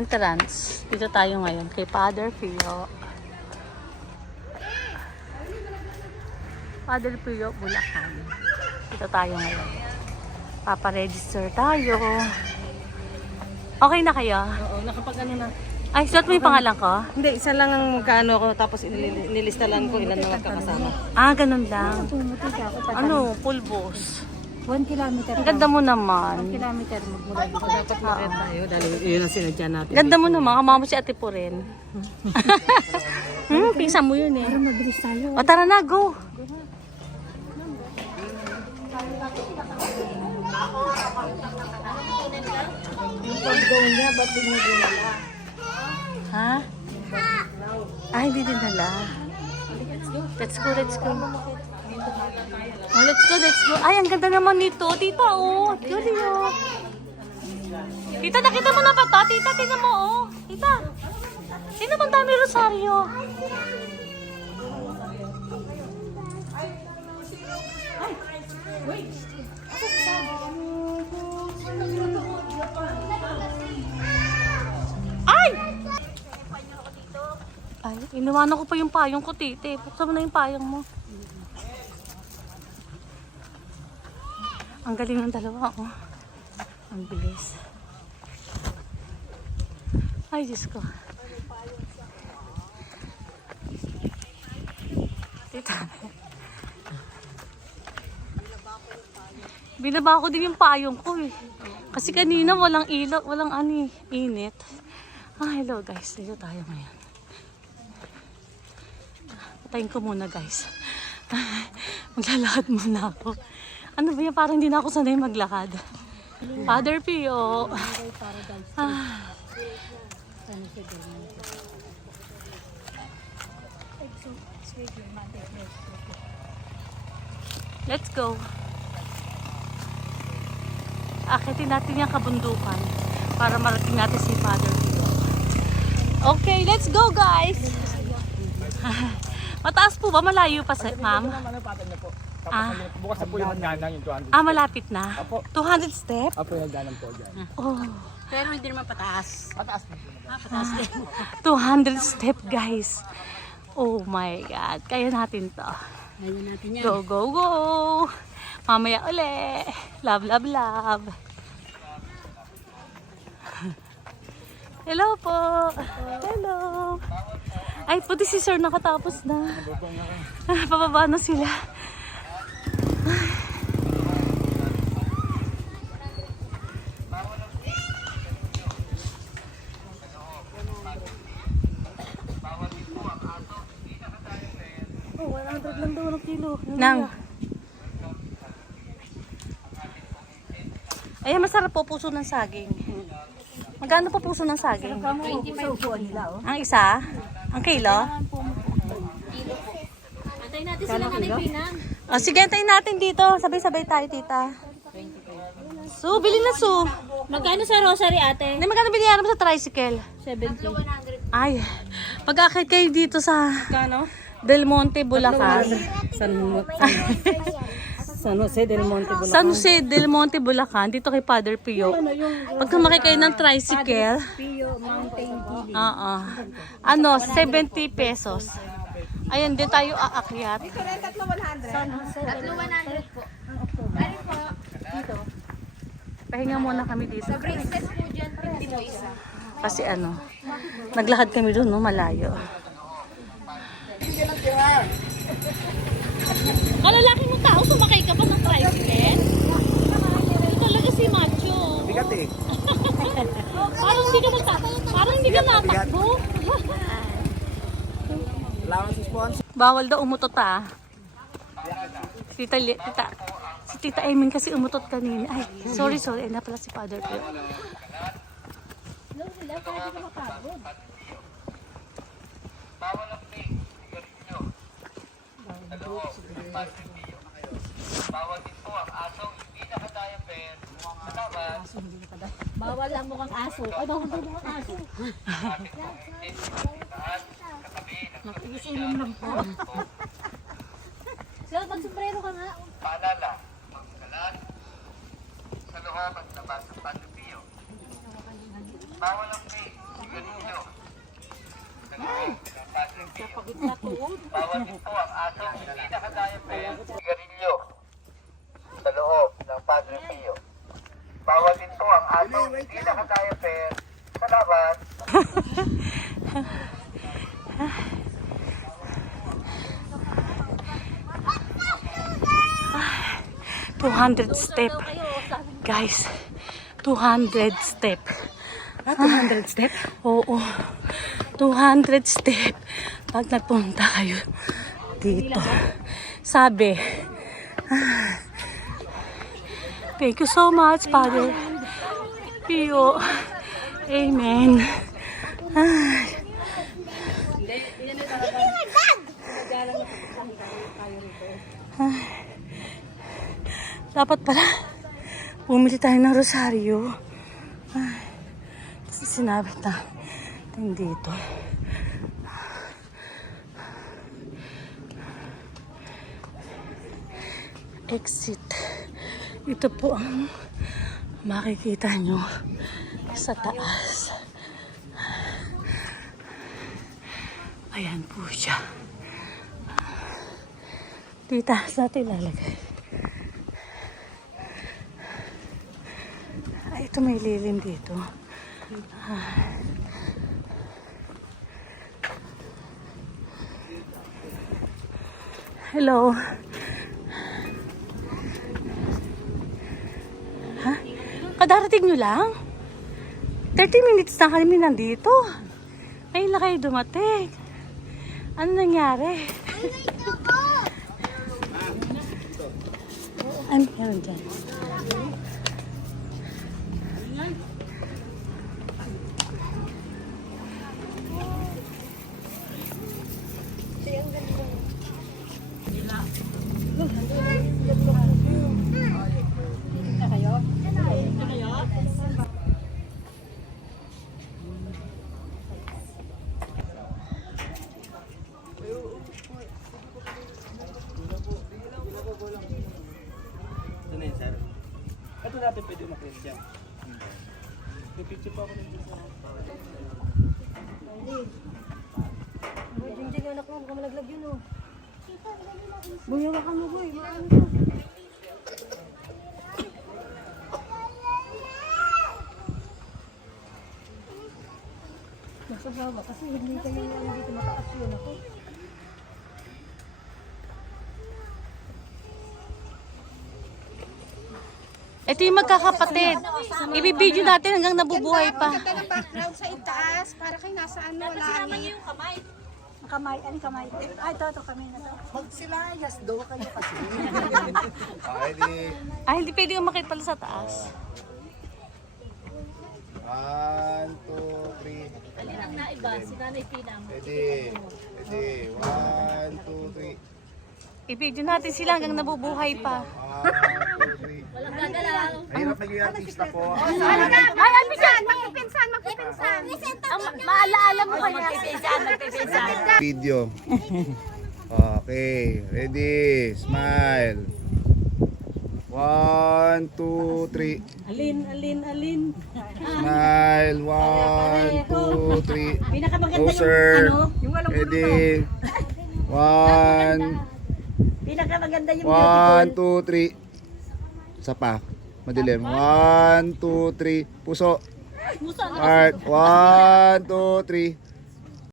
entrance. Dito tayo ngayon kay Father Pio. Father Pio, Bulacan. Dito tayo ngayon. Paparegister tayo. Okay na kayo? Oo, nakapag-ano na. Ay, suot mo yung pangalan ko? Hindi, isa lang ang magkano ko, tapos nilistalan ko ilan mga magkakasama. Ah, ganun lang. Ano, pulbos. 1 kilometer. Ang ganda mo naman. Kilometer magmula dito. Dapat mag-red tayo, dahil yun ang sinadya natin. Ganda mo naman. Kamama mo si Ate po rin. Pinsan mo yun eh. Para mabilis tayo. O tara na, go. Yung pag-go niya, ba't di mo dinala? Ha? Ay, hindi din nala. Let's go, let's go. Oh, let's go, let's go. Ay, ang ganda naman nito. Tita, oh. Galing, oh. Tita, nakita mo na ba to? Tita, tingnan mo, oh. Tita. Sino bang dami rosaryo? Ay! Ay, iniwanan ko pa yung payong ko, tite. Buksan mo na yung payong mo. Ang galing ng dalawa, oh. Ang bilis. Ay, Diyos ko. Tita. Binaba ko din yung payong ko, eh. Kasi kanina walang ilaw, walang init. Ah, hello guys. Dito tayo ngayon. Patayin ko muna, guys. Maglalakad muna ako. Ano ba yan? Parang hindi na ako sanay maglakad. Father Pio. Ah. Let's go. Akitin natin yung kabundukan para marating natin si Father Pio. Okay, let's go, guys. Mataas po ba? Malayo pa, ma'am? Ah. Bukas na po yung hangganan yung 200. Ah, malapit na. Apo. 200 step? Apo yung hangganan po dyan. Oh. Pero hindi naman pataas. Pataas po. Pataas din. 200 step, guys. Oh my God. Kaya natin to. Ngayon natin yan. Go, go, go. Mamaya uli. Love, love, love. Hello po. Hello. Ay, puti si sir nakatapos na. Pababa na sila. Oh, 100 lang daw ng kilo. Nang. Ayan, masarap po puso ng saging. Magkano po puso ng saging? 25 po nila, oh. Ang isa? Ang kilo? Antayin natin sila ng Pinang. O, sige, antayin natin dito. Sabay-sabay tayo, tita. Su, bili na, Su. Magkano sa rosary, ate? Hindi, magkano binayaran mo sa tricycle? 70. Ay, pag-akit kayo dito sa Kano? Del Monte, Bulacan. San Jose del Monte, Bulacan. San Jose Del Monte, Bulacan. Dito kay Father Pio. Pag sumakay kayo ng tricycle, Pio Mountain Village. ano, 70 pesos. Ayan, din tayo aakyat. Tatlo 100 po. Dito. Pahinga muna kami dito. Braces po dyan, 50 po isa. Kasi ano, naglakad kami doon, no, malayo. Kalalaki mo tao, sumakay ka pa ng tricycle? Ito talaga si Macho. Bigat eh. Parang hindi ka natakbo. Allowance si sponsor. Bawal daw umutot, ah. Si Tita Emin kasi umutot kanina. Ay, sorry. Ay, na pala si Father Pio. Bawal din po ang asong hindi nakadiaper sa labas. Bawal ang mukhang aso. Ay, bawal daw mukhang aso. Nakikisilong lang po. Sir, magsombrero ka nga. Paalala, magkalat sa loob at labas ng Padre Pio. Bawal ang vape. Sigarilyo. Bawal din po ang asong hindi naka-diaper. Sigarilyo. Sa loob ng Padre Pio. Bawal din po ang asong hindi naka-diaper. Sa labas. 200 step. Guys, 200 step. 200 step? Oo. 200 step. Pag nagpunta kayo dito. Sabi. Thank you so much, Father Pio. Amen. Dapat pala bumili tayo ng rosaryo. Kasi sinabi natin dito. Exit. Ito po ang makikita nyo sa taas. Ayan po siya. Tita, saan natin ilalagay? Ay, ito may lilim dito. Hello. Ha? Kadarating nyo lang? 30 minutes na kami nandito. Ngayon na kayo dumating. Ano nangyari? Ano meron dyan? Ano yun, sir? Ito natin pwede makinig dyan. May picture pa ako nito sa... Jinjin yung anak mo, baka malaglag yun oh. Buyawa ka mo boy, maano to? Nasa baba kasi hindi kayo dito mataas yun ako. Ito yung magkakapatid. Ibibideo natin hanggang nabubuhay pa. Maganda ng background sa itaas para kayo nasa ano, wala ni. Kamay, ano kamay? Ay, ito kami na to. Ah, hindi pwede umakit pala sa taas. 1, 2, 3. Alin ang naiba? Si Nanay Pinang. Pwede. Pwede. 1, 2, 3. Ibideo natin sila hanggang nabubuhay pa. 1, 2, 3. Walang gagalaw. Mahirap maging artista po. Ay, ano dyan? Magpipinsan, magpipinsan. Maalaala mo kanya. Magpipinsan. Video. Okay. Ready. Smile. 1, 2, 3. Alin. Smile. 1, 2, 3. Pinakamaganda Closer. yung walang Ready. 1, Pinakamaganda yung 1, 2, 3. Isa pa. Madilim. 1, 2, 3. Puso. Heart. 1, 2, 3.